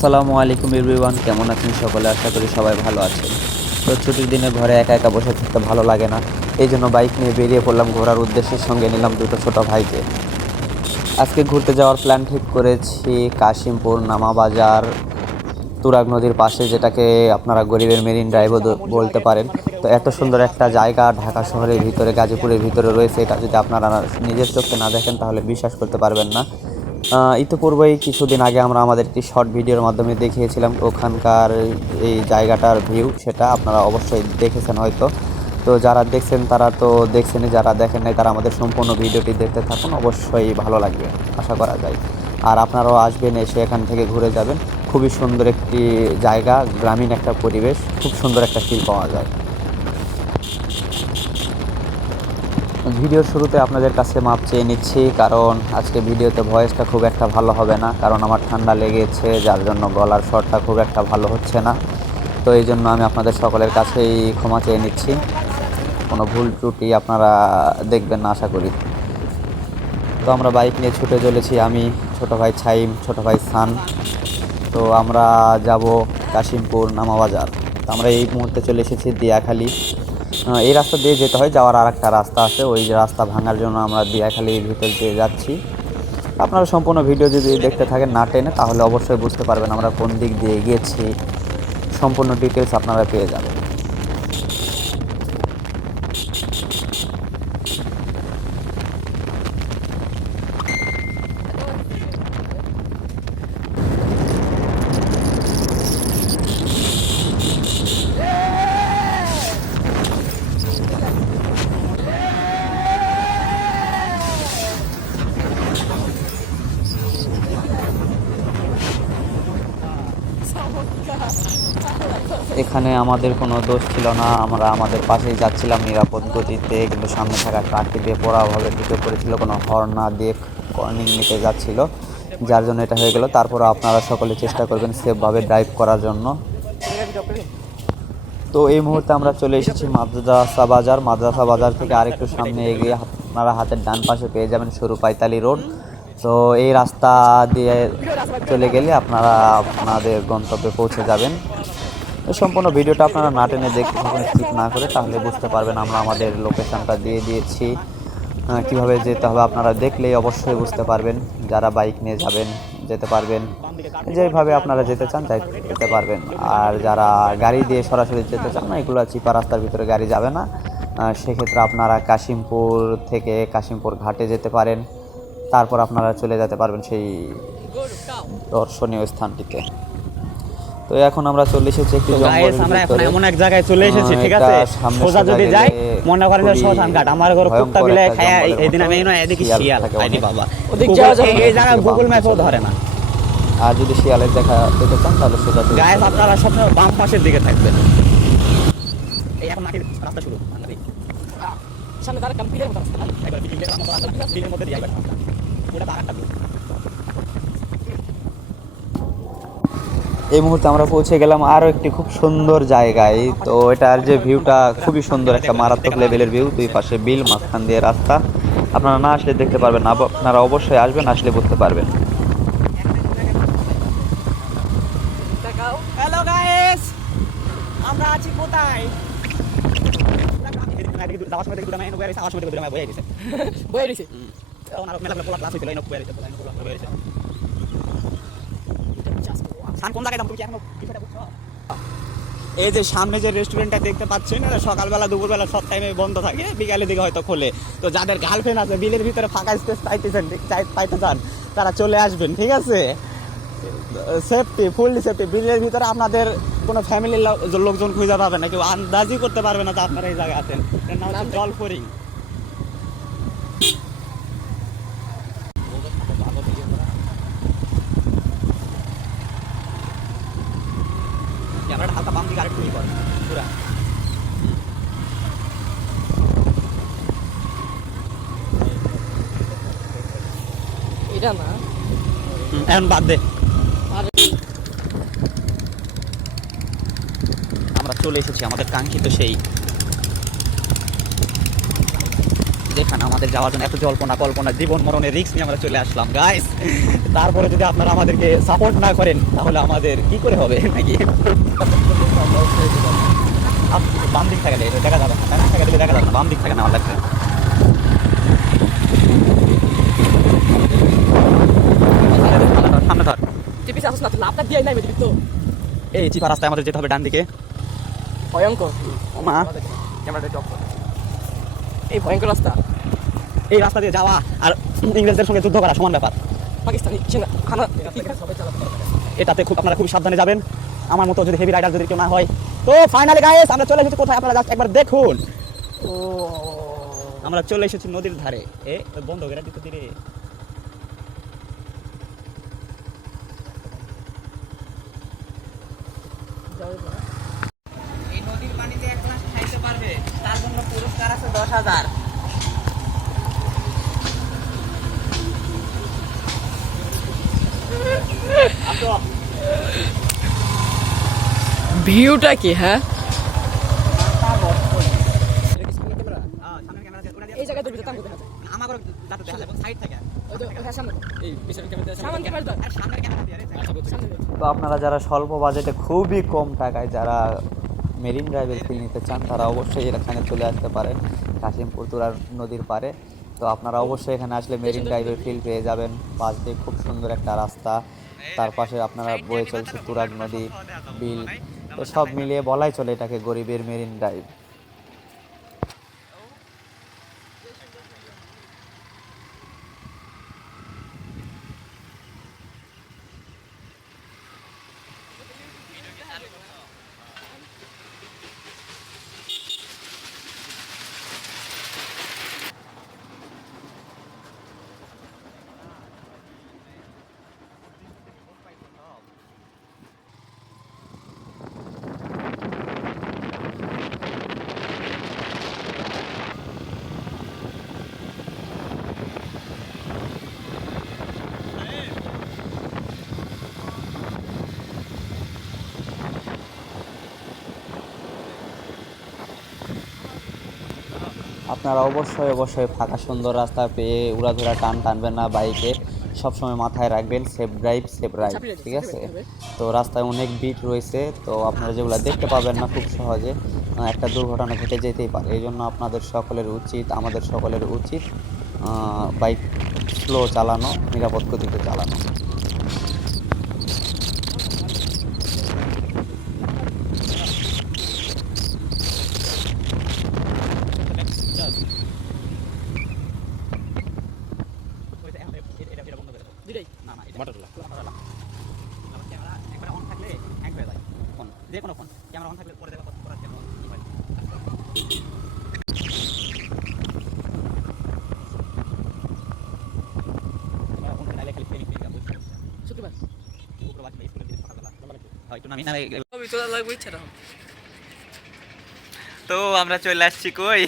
আসসালামু আলাইকুম এভরিওয়ান, কেমন আছেন সকলে? আশা করি সবাই ভালো আছেন। তো ছুটির দিনে ঘরে একা একা বসে থাকতে ভালো লাগে না, এই জন্য বাইক নিয়ে বেরিয়ে পড়লাম ঘোরার উদ্দেশ্যে। সঙ্গে নিলাম দুটো ছোট ভাইকে। আজকে ঘুরতে যাওয়ার প্ল্যান ঠিক করেছি কাশিমপুর নামাবাজার, তুরাগ নদীর পাশে, যেটাকে আপনারা গরিবের মেরিন ড্রাইভও বলতে পারেন। তো এত সুন্দর একটা জায়গা ঢাকা শহরের ভিতরে, গাজীপুরের ভিতরে রয়েছে। এটা যদি আপনারা নিজের চোখে না দেখেন তাহলে বিশ্বাস করতে পারবেন না। ইতিপূর্বেই কিছুদিন আগে আমরা আমাদের একটি শর্ট ভিডিওর মাধ্যমে দেখিয়েছিলাম ওখানকার এই জায়গাটার ভিউ, সেটা আপনারা অবশ্যই দেখেছেন হয়তো। তো যারা দেখছেন তারা তো দেখছেনই, যারা দেখেন নাই তারা আমাদের সম্পূর্ণ ভিডিওটি দেখতে থাকুন, অবশ্যই ভালো লাগবে আশা করা যায়। আর আপনারাও আসবেন, এসে এখান থেকে ঘুরে যাবেন। খুবই সুন্দর একটি জায়গা, গ্রামীণ একটা পরিবেশ, খুব সুন্দর একটা ফিল পাওয়া যায়। ভিডিওর শুরুতে আপনাদের কাছে মাপ চেয়ে নিচ্ছি, কারণ আজকে ভিডিওতে ভয়েসটা খুব একটা ভালো হবে না, কারণ আমার ঠান্ডা লেগেছে, যার জন্য গলার স্বরটা খুব একটা ভালো হচ্ছে না। তো এই জন্য আমি আপনাদের সকলের কাছেই ক্ষমা চেয়ে নিচ্ছি, কোনো ভুল ত্রুটি আপনারা দেখবেন না আশা করি। তো আমরা বাইক নিয়ে ছুটে চলেছি, আমি, ছোটো ভাই ছাইম, ছোটো ভাই সান। তো আমরা যাব কাশিমপুর নামাবাজার। তো আমরা এই মুহূর্তে চলে এসেছি দিয়াখালী। এই রাস্তা দিয়ে যেতে হয়, যাওয়ার আর একটা রাস্তা আছে, ওই রাস্তা ভাঙার জন্য আমরা দিয়াখালীর ভিতর দিয়ে যাচ্ছি। আপনারা সম্পূর্ণ ভিডিও যদি দেখতে থাকেন না টেনে, তাহলে অবশ্যই বুঝতে পারবেন আমরা কোন দিক দিয়ে গিয়েছি, সম্পূর্ণ ডিটেলস আপনারা পেয়ে যাবেন। এখানে আমাদের কোনো দোষ ছিল না, আমরা আমাদের পাশেই যাচ্ছিলাম নিরাপদ গতিতে, কিন্তু সামনে থাকা ট্রাকটি দিয়ে পড়াভাবে ঢুকে পড়েছিল, কোনো হর্ন না দিয়ে কর্নিং নিতে যাচ্ছিল, যার জন্য এটা হয়ে গেল। তারপরে আপনারা সকলে চেষ্টা করবেন সেফভাবে ড্রাইভ করার জন্য। তো এই মুহূর্তে আমরা চলে এসেছি মাদ্রাসা বাজার। মাদ্রাসা বাজার থেকে আরেকটু সামনে এগিয়ে আপনারা হাতের ডান পাশে পেয়ে যাবেন সরু পাইতালি রোড। তো এই রাস্তা দিয়ে চলে গেলে আপনারা আপনাদের গন্তব্যে পৌঁছে যাবেন। তো সম্পূর্ণ ভিডিওটা আপনারা না টেনে দেখতে থাকুন, স্কিপ না করে, তাহলে বুঝতে পারবেন আমরা আমাদের লোকেশানটা দিয়ে দিয়েছি, কীভাবে যেতে হবে আপনারা দেখলেই অবশ্যই বুঝতে পারবেন। যারা বাইক নিয়ে যাবেন যেতে পারবেন, যেভাবে আপনারা যেতে চান তাই যেতে পারবেন। আর যারা গাড়ি দিয়ে সরাসরি যেতে চান না, এগুলো চিপা রাস্তার ভিতরে গাড়ি যাবে না, সেক্ষেত্রে আপনারা কাশিমপুর থেকে কাশিমপুর ঘাটে যেতে পারেন, তারপর আপনারা চলে যেতে পারবেন সেই দর্শনীয় স্থানটিতে। তো এখন আমরা চলে এসেছি একটি জঙ্গলের ভিতরে, এমন এক জায়গায় চলে এসেছি, ঠিক আছে? সোজা যদি যাই মনে করেন যে শ্মশান ঘাট, আমার ঘর কুত্তা বিলে খায়, এইদিন আমি এদিকে শিয়াল আইদি বাবা, ওদিক যাওয়া যায় এই জায়গা গুগল ম্যাপও ধরে না। আর যদি শিয়ালের দেখা পেতে চান তাহলে সোজা গাইস আপনারা সবসময় বাম পাশের দিকে থাকবেন। এই এখন মাটির রাস্তা শুরু, সামনে তার কমপ্লিটের মতো রাস্তা, একবার বিল্ডিংয়ের মতো রাস্তা, বিল্ডিংয়ের মধ্যে দিয়ে যাবেন, পুরো বাগানটা। এই মুহূর্তে আমরা পৌঁছে গেলাম আরও একটি খুব সুন্দর জায়গায়। তো এটার যে ভিউটা খুবই সুন্দর, একটা মারাত্মক লেভেলের ভিউ, দুই পাশে বিল, মাঝখান দিয়ে রাস্তা। আপনারা না আসলে দেখতে পারবেন না, আপনারা অবশ্যই আসবেন, আসলে বুঝতে পারবেন। হ্যালো গাইস, আমরা আছি কোথায়? যাওয়ার সময় দেখি দুটো মেয়ে আসার সময় দেখি দুটো মেয়ে বয়ে গেছে, বয়ে গেছে। এখন আরো মেলা পোলা ক্লাস হইছিল, এই বয়ে গেছে, বয়ে গেছে। সান কোন জায়গায়, তুমি কি এখনো বিষয়টা বুঝছো? এই যে সামনে যে রেস্টুরেন্টটা দেখতে পাচ্ছেন, সকালবেলা দুপুরবেলা সব টাইমে বন্ধ থাকে, বিকালের দিকে হয়তো খোলে। তো যাদের গার্লফ্রেন্ড আছে, বিলের ভিতরে ফাঁকা স্পেস পাইতে চান, তারা চলে আসবেন, ঠিক আছে? Safety, fully safety. বিলের ভিতরে আপনাদের কোনো ফ্যামিলির লোকজন খুঁজে পাবেন না, কেউ আন্দাজই করতে পারবে না যে আপনারা এই জায়গায় আছেন। এর নাম হচ্ছে ডলফিন। ক্যামেরাটা হালকা বাম দিকে আরেকটু ই করে পুরা। এটা না, এখন বাদ দে। আমরা চলে এসেছি আমাদের কাঙ্ক্ষিত সেই যেখানে আমাদের যাওয়ার জন্য এত জল্পনা কল্পনা জীবন মরণের রিস্ক নিয়ে আমরা চলে আসলাম গাইস। তারপরে যদি আপনারা আমাদেরকে সাপোর্ট না করেন তাহলে আমাদের কি করে হবে নাকি? বাম দিক থাকে দেখা যাবে না, দেখা যাবে দেখা যাবে না, বাম দিক থাকে না আমার লাগছে। সামনে ধর, এই চিপা রাস্তায় আমাদের যেতে হবে ডান দিকে। ভয়ঙ্কর মা এই ভয়ঙ্কর রাস্তা এই রাস্তা দিয়ে যাওয়া আর ইংরেজদের সঙ্গে যুদ্ধ করা সমান ব্যাপার। পাকিস্তানি খানা এটাতে খুব আপনারা খুব সাবধানে যাবেন, আমার মতো যদি হেভি রাইডার যদি কেউ না হয়। তো ফাইনালি গাইস আমরা চলে এসেছি কোথায় আপনারা জাস্ট একবার দেখুন। ও আমরা চলে এসেছি নদীর ধারে। এ বন্ধ করে দিতে দিরে। এই নদীর পানিতে এক গ্লাস খাইতে পারবে তার জন্য পুরস্কার আছে 10,000। ভিউটা কি? হ্যাঁ এই জায়গায় তো যেতাম কোথায় আমারও যাতে দেখা যায় সাইড থেকে সামনে এই পিছনের ক্যামেরা সামনে ক্যামেরা দাও আর সামনের ক্যামেরা দিয়ে তো আপনারা যারা স্বল্প বাজেটে খুবই কম টাকায় যারা মেরিন ড্রাইভের ফিল নিতে চান তারা অবশ্যই এখানে চলে আসতে পারেন, কাশিমপুর তুরাগ নদীর পাড়ে। তো আপনারা অবশ্যই এখানে আসলে মেরিন ড্রাইভের ফিল পেয়ে যাবেন। পাশ দিয়ে খুব সুন্দর একটা রাস্তা, তার পাশে আপনারা বয়ে চলছে তুরাগ নদী, বিল। তো সব মিলিয়ে বলাই চলে এটাকে গরিবের মেরিন ড্রাইভ। আপনারা অবশ্যই অবশ্যই ফাঁকা সুন্দর রাস্তা পেয়ে উড়াধুরা টানবেন না বাইকে, সবসময় মাথায় রাখবেন সেফ ড্রাইভ সেফ রাইড, ঠিক আছে? তো রাস্তায় অনেক বিট রয়েছে, তো আপনারা যেগুলো দেখতে পাবেন না খুব সহজে, একটা দুর্ঘটনা ঘটে যেতেই পারে। এই জন্য আপনাদের সকলের উচিত, আমাদের সকলের উচিত বাইক স্লো চালানো, নিরাপদ গতিতে চালানো। যে কোনো ফোন ক্যামেরা অন থাকলে পরে দেখো কত করার জন্য তো আমরা চলে আসছি কই?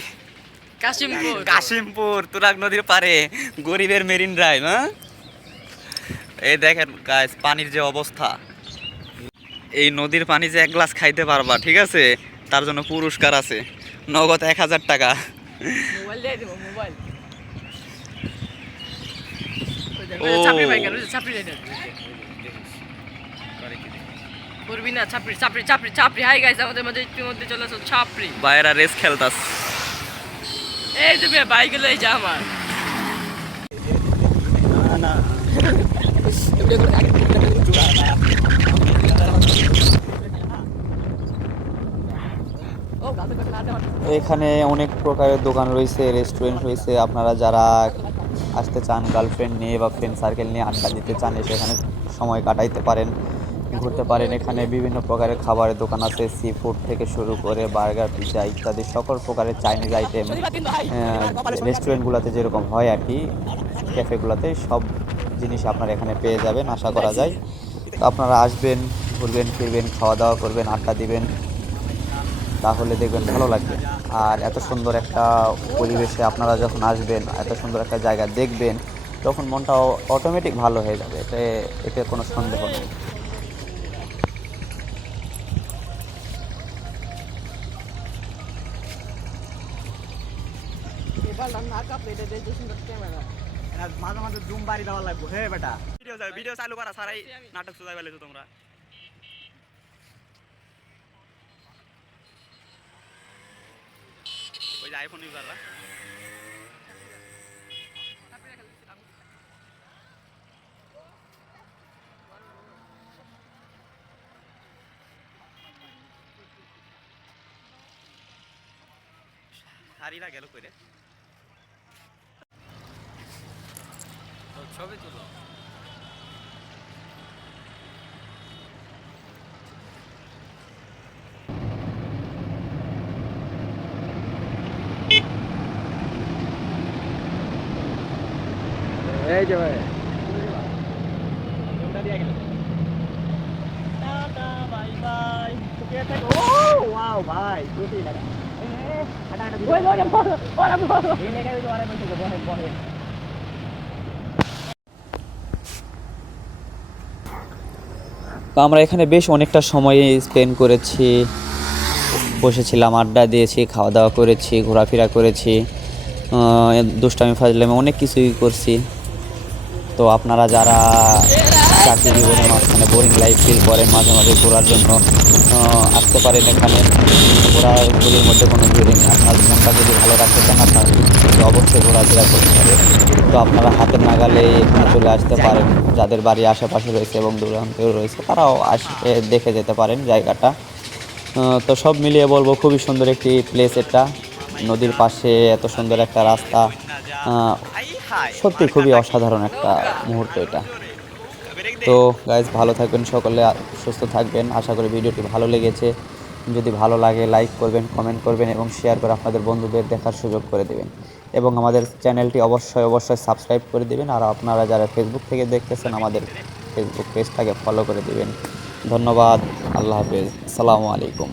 কাশিমপুর কাশিমপুর তুরাগ নদীর পারে, গরিবের মেরিন ড্রাইভ। হ্যাঁ এই দেখেন গাইস পানির যে অবস্থা, এই নদীর পানি যে এক গ্লাস খাইতে পারবা, ঠিক আছে? তার জন্য পুরস্কার আছে, নগদ 1,000 টাকা। মোবাইল দিয়ে দেব মোবাইল ও চাপড়ি ভাই কেন চাপড়ি দেন করবি না চাপড়ি চাপড়ি চাপড়ি চাপড়ি। হাই গাইস আমাদের মধ্যে ইতিমধ্যে চলে আসো চাপড়ি বাইরা রেস খেলতাস। এই তুমি বাইক লই যা আমার না এখানে অনেক প্রকারের দোকান রয়েছে, রেস্টুরেন্ট রয়েছে। আপনারা যারা আসতে চান গার্লফ্রেন্ড নিয়ে বা ফ্রেন্ড সার্কেল নিয়ে আড্ডা দিতে চান, সেখানে সময় কাটাইতে পারেন, ঘুরতে পারেন। এখানে বিভিন্ন প্রকারের খাবারের দোকান আছে, সি ফুড থেকে শুরু করে বার্গার, পিৎজা ইত্যাদি সকল প্রকারের চাইনিজ আইটেম রেস্টুরেন্টগুলোতে যেরকম হয় আর কি, ক্যাফেগুলোতে সব জিনিস আপনারা এখানে পেয়ে যাবেন আশা করা যায়। তো আপনারা আসবেন, ঘুরবেন ফিরবেন, খাওয়া দাওয়া করবেন, আড্ডা দিবেন, তাহলে দেখবেন ভালো লাগবে। আর এত সুন্দর একটা পরিবেশে আপনারা যখন আসবেন, এত সুন্দর একটা জায়গা দেখবেন, তখন মনটাও অটোমেটিক ভালো হয়ে যাবে, এতে কোনো সন্দেহ নেই। মাঝে মাঝে জুম বাড়ি দেওয়া লাগবে হে বেটা ভিডিও চালু করা সারাই নাটক সোজা বেলেছো তোমরা ওই যে আইফোন ইউজাররা হারিরা গেল কইরে ছবি তুলো এই যে ভাই টাটা বাই বাই সুখিয়া থাকো ওয়াও ভাই গুটি লাগা আটা আটা ওই ওরে ওরে এই লেগে ওই ওরে বসে বসে বসে তো আমরা এখানে বেশ অনেকটা সময় স্পেন্ড করেছি, বসেছিলাম, আড্ডা দিয়েছি, খাওয়া দাওয়া করেছি, ঘোরাফেরা করেছি, দুষ্টামি ফাজলামি অনেক কিছুই করছি। তো আপনারা যারা চাকরি জীবনের মাঝখানে বোরিং লাইফ ফিল করেন, মাঝে মাঝে ঘোরার জন্য আসতে পারেন এখানে। ঘোরাঘুরির মধ্যে কোনো ভিড় নেই। আপনার মনটা যদি ভালো রাখতে চান আপনার অবশ্যই ঘোরাফেরা করতে হবে। তো আপনারা হাতের নাগালে এখানে চলে আসতে পারেন, যাদের বাড়ি আশেপাশে রয়েছে এবং দূরান্তেও রয়েছে তারাও দেখে যেতে পারেন জায়গাটা। তো সব মিলিয়ে বলবো খুবই সুন্দর একটি প্লেস এটা, নদীর পাশে এত সুন্দর একটা রাস্তা, সত্যি খুবই অসাধারণ একটা মুহূর্ত এটা। তো গাইজ ভালো থাকবেন সকলে, সুস্থ থাকবেন। আশা করি ভিডিওটি ভালো লেগেছে। যদি ভালো লাগে লাইক করবেন, কমেন্ট করবেন এবং শেয়ার করে আপনাদের বন্ধুদের দেখার সুযোগ করে দেবেন এবং আমাদের চ্যানেলটি অবশ্যই সাবস্ক্রাইব করে দেবেন। আর আপনারা যারা ফেসবুক থেকে দেখতেছেন আমাদের ফেসবুক পেজটাকে ফলো করে দেবেন। ধন্যবাদ। আল্লাহ হাফেজ। আসসালামু আলাইকুম।